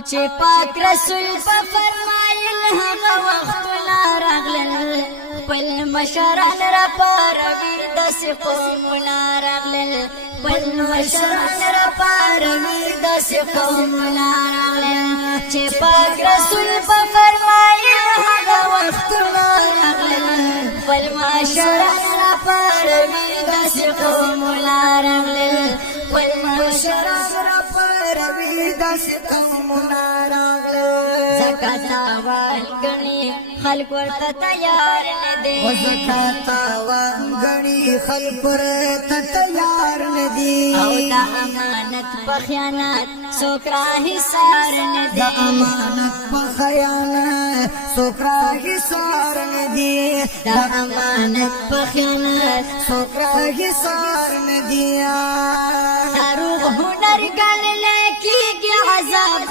چې پاک رسول په فرمایل هغه وختونه راغلل خپل مشران را پاروي داسې قومونه راغلل خپل مشران را پاروي داسې قومونه راغلل چې پاک رسول په فرمایل هغه وختونه راغلل خپل مشران را پاروي داسې قومونه راغلل خپل مشران را پاروي داسې قومونه راغلل زکات ورکړي خلق ورته تیار نه دي زکات ورکړي خلق ورته تیار نه دي او د امانت په خیانت څوک راهیسار نه دي د امانت په خیانت څوک راهیسار نه دي د امانت په خیانت څوک راهیسار نه دي دروغ هنر ګڼل کېږي عذاب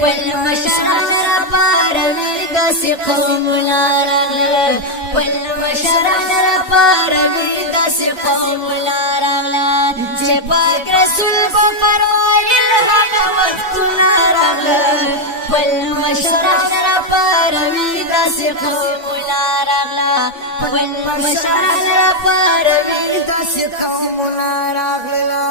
خپل مشران را پاروي داسې قومونه راغلل خپل مشران را پاروي داسې قومونه راغلل چې پاک رسول په فرمایل هغه وختونه راغلل خپل مشران را پاروي داسې قومونه راغلل خپل مشران را پاروي داسې قومونه راغلل